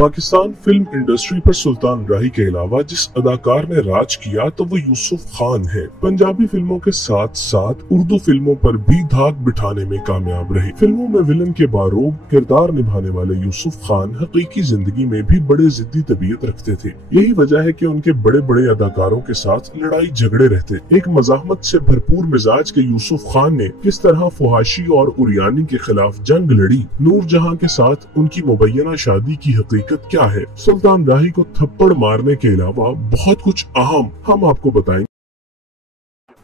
Pakistan film industry पर सुल्तान राही के अलावा जिस अदाकार ने राज किया तो वो यूसुफ खान है। पंजाबी फिल्मों के साथ साथ उर्दू फिल्मों पर भी धाक बिठाने में कामयाब रहे। फिल्मों में विलन के बारूद किरदार निभाने वाले यूसुफ खान हकीकी जिंदगी में भी बड़े जिद्दी तबीयत रखते थे। यही वजह है कि उनके बड़े बड़े अदाकारों के साथ लड़ाई झगड़े रहते। एक मज़ाहमत से भरपूर मिजाज के यूसुफ खान ने किस तरह फुहाशी और उरियानी के खिलाफ जंग लड़ी, नूरजहां के साथ उनकी मुबैना शादी की हकीकत क्या है, सुल्तान राही को थप्पड़ मारने के अलावा बहुत कुछ अहम हम आपको बताएंगे।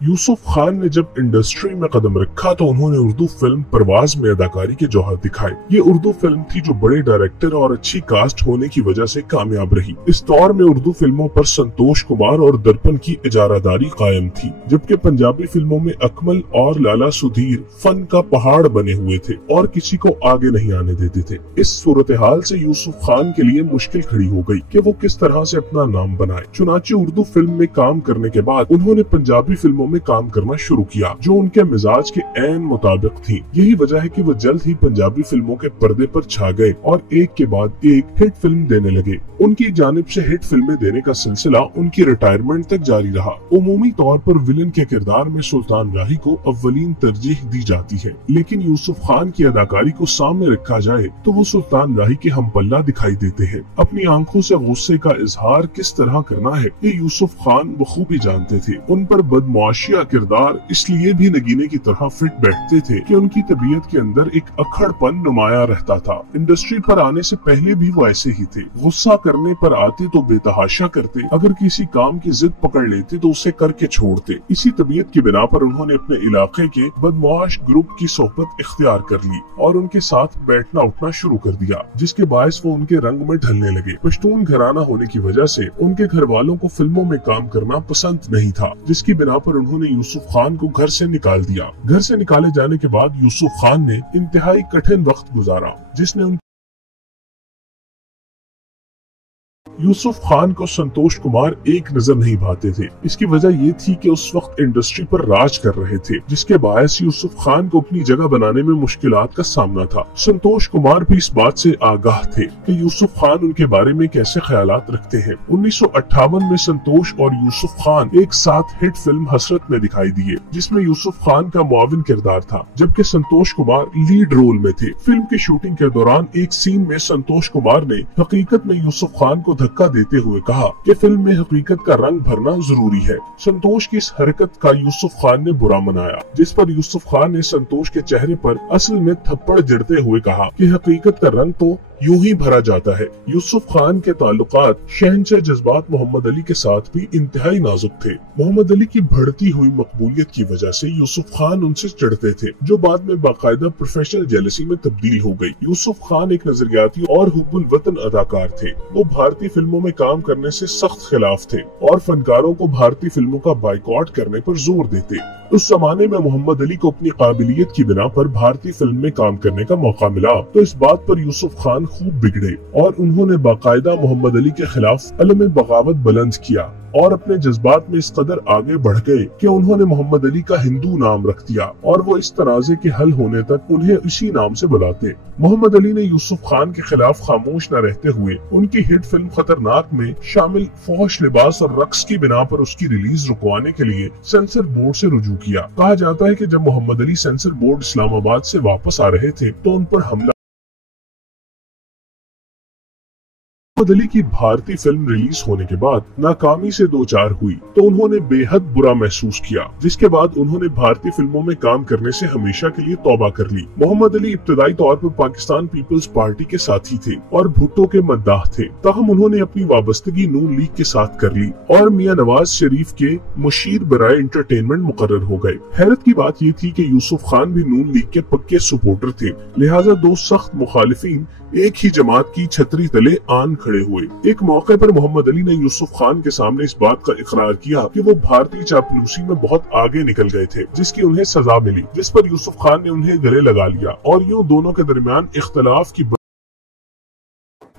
यूसुफ खान ने जब इंडस्ट्री में कदम रखा तो उन्होंने उर्दू फिल्म परवाज में अदाकारी के जौहर दिखाए। ये उर्दू फिल्म थी जो बड़े डायरेक्टर और अच्छी कास्ट होने की वजह से कामयाब रही। इस दौर में उर्दू फिल्मों पर संतोष कुमार और दर्पण की इजारादारी कायम थी, जबकि पंजाबी फिल्मों में अकमल और लाला सुधीर फन का पहाड़ बने हुए थे और किसी को आगे नहीं आने देते थे। इस सूरत हाल से यूसुफ खान के लिए मुश्किल खड़ी हो गई कि वो किस तरह से अपना नाम बनाए। चुनाचे उर्दू फिल्म में काम करने के बाद उन्होंने पंजाबी फिल्मों में काम करना शुरू किया जो उनके मिजाज के ऐन मुताबिक थी। यही वजह है कि वो जल्द ही पंजाबी फिल्मों के पर्दे पर छा गए और एक के बाद एक हिट फिल्म देने लगे। उनकी जानिब से हिट फिल्में देने का सिलसिला उनकी रिटायरमेंट तक जारी रहा। उमूमी तौर पर विलन के किरदार में सुल्तान राही को अव्वलीन तरजीह दी जाती है, लेकिन यूसुफ खान की अदाकारी को सामने रखा जाए तो वो सुल्तान राही के हमपल्ला दिखाई देते हैं। अपनी आंखों से गुस्से का इजहार किस तरह करना है ये यूसुफ खान बखूबी जानते थे। उन पर बदमाशिया किरदार इसलिए भी नगीने की तरह फिट बैठते थे कि उनकी तबीयत के अंदर एक अक्खड़पन नुमाया रहता था। इंडस्ट्री पर आने से पहले भी वो ऐसे ही थे। गुस्सा करने पर आते तो बेतहाशा करते, अगर किसी काम की जिद पकड़ लेते तो उसे करके छोड़ते। इसी तबीयत की बिना पर उन्होंने अपने इलाके के बदमाश ग्रुप की सोहबत इख्तियार कर ली और उनके साथ बैठना उठना शुरू कर दिया, जिसके बायस वो उनके रंग में ढलने लगे। पश्तून घराना होने की वजह से उनके घर वालों को फिल्मों में काम करना पसंद नहीं था, जिसकी बिना पर उन्होंने यूसुफ खान को घर से निकाल दिया। घर से निकाले जाने के बाद यूसुफ खान ने इंतहाई कठिन वक्त गुजारा, जिसने यूसुफ खान को संतोष कुमार एक नजर नहीं भाते थे। इसकी वजह ये थी कि उस वक्त इंडस्ट्री पर राज कर रहे थे, जिसके बायस यूसुफ खान को अपनी जगह बनाने में मुश्किलात का सामना था। संतोष कुमार भी इस बात से आगाह थे कि यूसुफ खान उनके बारे में कैसे ख्यालात रखते हैं। 1958 में संतोष और यूसुफ खान एक साथ हिट फिल्म हसरत में दिखाई दिए, जिसमें यूसुफ खान का मुआविन किरदार था, जबकि संतोष कुमार लीड रोल में थे। फिल्म की शूटिंग के दौरान एक सीन में संतोष कुमार ने हकीकत में यूसुफ खान को धक्का देते हुए कहा कि फिल्म में हकीकत का रंग भरना जरूरी है। संतोष की इस हरकत का यूसुफ खान ने बुरा मनाया, जिस पर यूसुफ खान ने संतोष के चेहरे पर असल में थप्पड़ जड़ते हुए कहा कि हकीकत का रंग तो यूं ही भरा जाता है। यूसुफ खान के ताल्लुकात शहंशाह जज्बात मोहम्मद अली के साथ भी इंतहाई नाजुक थे। मोहम्मद अली की बढ़ती हुई मकबूलियत की वजह से यूसुफ खान उनसे चिढ़ते थे, जो बाद में बाकायदा प्रोफेशनल जेलसी में तब्दील हो गई। यूसुफ खान एक नजरियाती और हुब्बुल वतन अदाकार थे। वो भारतीय फिल्मों में काम करने से सख्त खिलाफ थे और फनकारों को भारतीय फिल्मों का बाइकआउट करने पर जोर देते। उस जमाने में मोहम्मद अली को अपनी काबिलियत की बिना पर भारतीय फिल्म में काम करने का मौका मिला, तो इस बात पर यूसुफ खान खूब बिगड़े और उन्होंने बाकायदा मोहम्मद अली के खिलाफ अलम बगावत बुलंद किया और अपने जज्बात में इस कदर आगे बढ़ गए कि उन्होंने मोहम्मद अली का हिंदू नाम रख दिया और वो इस तनाजे के हल होने तक उन्हें इसी नाम से बुलाते। मोहम्मद अली ने यूसुफ खान के खिलाफ खामोश न रहते हुए उनकी हिट फिल्म खतरनाक में शामिल फौश लिबास और रक्स की बिना पर उसकी रिलीज रुकवाने के लिए सेंसर बोर्ड से रुजू किया। कहा जाता है कि जब मोहम्मद अली सेंसर बोर्ड इस्लामाबाद से वापस आ रहे थे तो उन पर हमला मोहम्मद अली की भारतीय फिल्म रिलीज होने के बाद नाकामी से दो चार हुई तो उन्होंने बेहद बुरा महसूस किया, जिसके बाद उन्होंने भारतीय फिल्मों में काम करने से हमेशा के लिए तौबा कर ली। मोहम्मद अली इब्तदाई तौर पर पाकिस्तान पीपल्स पार्टी के साथी थे और भुट्टो के मद्दाह थे, ताहम उन्होंने अपनी वाबस्तगी नून लीग के साथ कर ली और मियां नवाज शरीफ के मुशीर बराए इंटरटेनमेंट मुकर्रर हो गए। हैरत की बात ये थी कि यूसुफ खान भी नून लीग के पक्के सपोर्टर थे, लिहाजा दो सख्त मुखालिफिन एक ही जमात की छतरी तले आन खड़े हुए। एक मौके पर मोहम्मद अली ने यूसुफ खान के सामने इस बात का इकरार किया कि वो भारतीय चापलूसी में बहुत आगे निकल गए थे, जिसकी उन्हें सजा मिली, जिस पर यूसुफ खान ने उन्हें गले लगा लिया और यूं दोनों के दरमियान इख्तलाफ की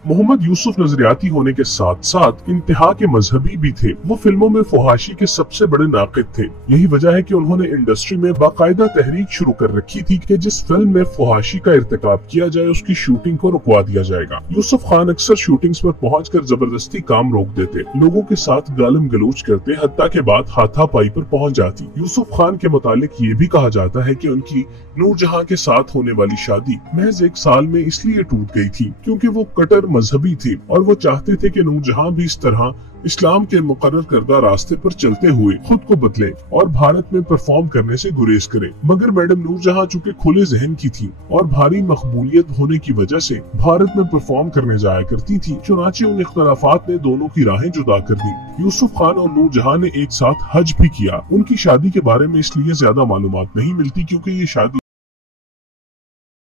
मोहम्मद यूसुफ नजरियाती होने के साथ साथ इंतहा के मजहबी भी थे। वो फिल्मों में फुहाशी के सबसे बड़े नाक़िद थे। यही वजह है कि उन्होंने इंडस्ट्री में बाकायदा तहरीक शुरू कर रखी थी कि जिस फिल्म में फुहाशी का इर्तिकाब किया जाए उसकी शूटिंग को रुकवा दिया जाएगा। यूसुफ खान अक्सर शूटिंग्स पर पहुंचकर जबरदस्ती काम रोक देते, लोगों के साथ गालम गलोच करते, हत्ता के बाद हाथापाई पर पहुंच जाती। यूसुफ खान के मुतालिक ये भी कहा जाता है कि उनकी नूरजहां के साथ होने वाली शादी महज 1 साल में इसलिए टूट गई थी क्योंकि वो कट्टर मजहबी थे और वो चाहते थे कि नूरजहां भी इस तरह इस्लाम के मुकर्रर करदा रास्ते पर चलते हुए खुद को बदले और भारत में परफॉर्म करने से गुरेज करे। मगर मैडम नूरजहां चूंकि खुले जहन की थी और भारी मकबूलियत होने की वजह से भारत में परफॉर्म करने जाया करती थी, चुनाचे उन इख्तलाफात ने दोनों की राहें जुदा कर दी। यूसुफ खान और नूरजहां ने एक साथ हज भी किया। उनकी शादी के बारे में इसलिए ज्यादा मालूमात नहीं मिलती क्योंकि ये शादी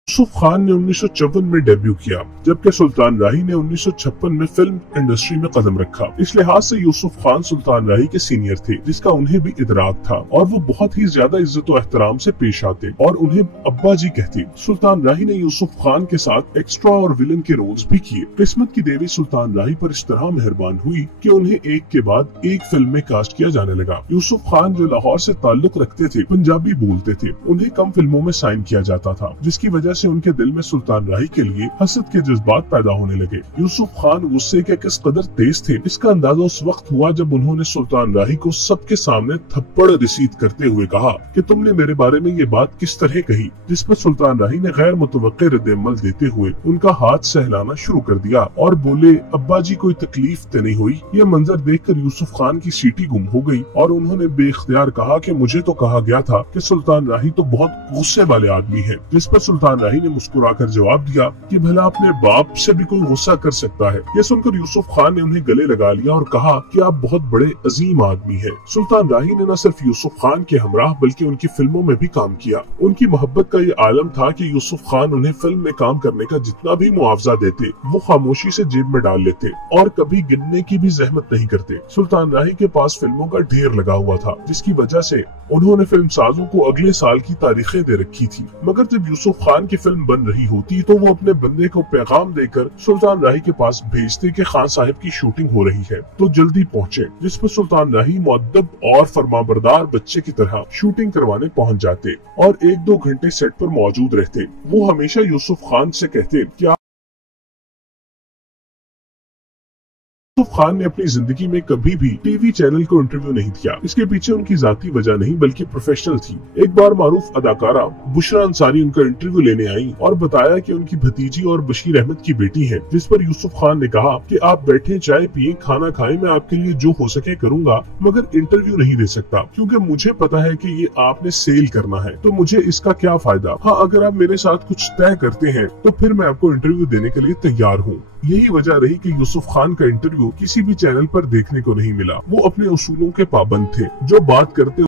यूसुफ खान ने 1954 में डेब्यू किया, जबकि सुल्तान राही ने 1956 में फिल्म इंडस्ट्री में कदम रखा। इस लिहाज से यूसुफ खान सुल्तान राही के सीनियर थे, जिसका उन्हें भी इदराक था और वो बहुत ही ज्यादा इज्जत और एहतराम से पेश आते और उन्हें अब्बा जी कहते। सुल्तान राही ने यूसुफ खान के साथ एक्स्ट्रा और विलन के रोल्स भी किए। किस्मत की देवी सुल्तान राही पर इस तरह मेहरबान हुई कि उन्हें एक के बाद एक फिल्म में कास्ट किया जाने लगा। यूसुफ खान जो लाहौर से ताल्लुक रखते थे, पंजाबी बोलते थे, उन्हें कम फिल्मों में साइन किया जाता था, जिसकी वजह से उनके दिल में सुल्तान राही के लिए हसद के जज्बात पैदा होने लगे। यूसुफ खान गुस्से के किस कदर तेज थे, इसका अंदाजा उस वक्त हुआ जब उन्होंने सुल्तान राही को सबके सामने थप्पड़ रसीद करते हुए कहा कि तुमने मेरे बारे में ये बात किस तरह कही, जिस पर सुल्तान राही ने गैर मुतवक्के रद्द-ए-अमल देते हुए उनका हाथ सहलाना शुरू कर दिया और बोले, अब्बा जी कोई तकलीफ तो नहीं हुई। यह मंजर देखकर यूसुफ खान की सीटी गुम हो गई और उन्होंने बेख्तियार कहा कि मुझे तो कहा गया था कि सुल्तान राही तो बहुत गुस्से वाले आदमी है। जिस पर सुल्तान राही ने मुस्कुराकर जवाब दिया कि भला अपने बाप से भी कोई गुस्सा कर सकता है। यह सुनकर यूसुफ खान ने उन्हें गले लगा लिया और कहा कि आप बहुत बड़े अजीम आदमी हैं। सुल्तान राही ने न सिर्फ यूसुफ खान के हमराह बल्कि उनकी फिल्मों में भी काम किया। उनकी मोहब्बत का ये आलम था कि यूसुफ खान उन्हें फिल्म में काम करने का जितना भी मुआवजा देते वो खामोशी से जेब में डाल लेते और कभी गिनने की भी जहमत नहीं करते। सुल्तान राही के पास फिल्मों का ढेर लगा हुआ था, जिसकी वजह से उन्होंने फिल्म साजों को अगले साल की तारीखें दे रखी थी। मगर जब यूसुफ खान की फिल्म बन रही होती तो वो अपने बंदे को पैगाम देकर सुल्तान राही के पास भेजते कि खान साहब की शूटिंग हो रही है तो जल्दी पहुंचे। जिस पर सुल्तान राही मुअद्दब और फरमाबरदार बच्चे की तरह शूटिंग करवाने पहुंच जाते और 1-2 घंटे सेट पर मौजूद रहते। वो हमेशा यूसुफ खान से कहते कि यूसुफ खान ने अपनी जिंदगी में कभी भी टीवी चैनल को इंटरव्यू नहीं दिया। इसके पीछे उनकी जाती वजह नहीं बल्कि प्रोफेशनल थी। एक बार मारूफ अदाकारा बुशरा अंसारी उनका इंटरव्यू लेने आई और बताया कि उनकी भतीजी और बशीर अहमद की बेटी है। जिस पर यूसुफ खान ने कहा कि आप बैठे, चाय पिए, खाना खाएं, मैं आपके लिए जो हो सके करूंगा, मगर इंटरव्यू नहीं दे सकता क्योंकि मुझे पता है कि ये आपने सेल करना है, तो मुझे इसका क्या फायदा। हाँ, अगर आप मेरे साथ कुछ तय करते हैं तो फिर मैं आपको इंटरव्यू देने के लिए तैयार हूँ। यही वजह रही कि यूसुफ खान का इंटरव्यू किसी भी चैनल पर देखने को नहीं मिला। वो अपने उसूलों के पाबंद थे। जो बात करते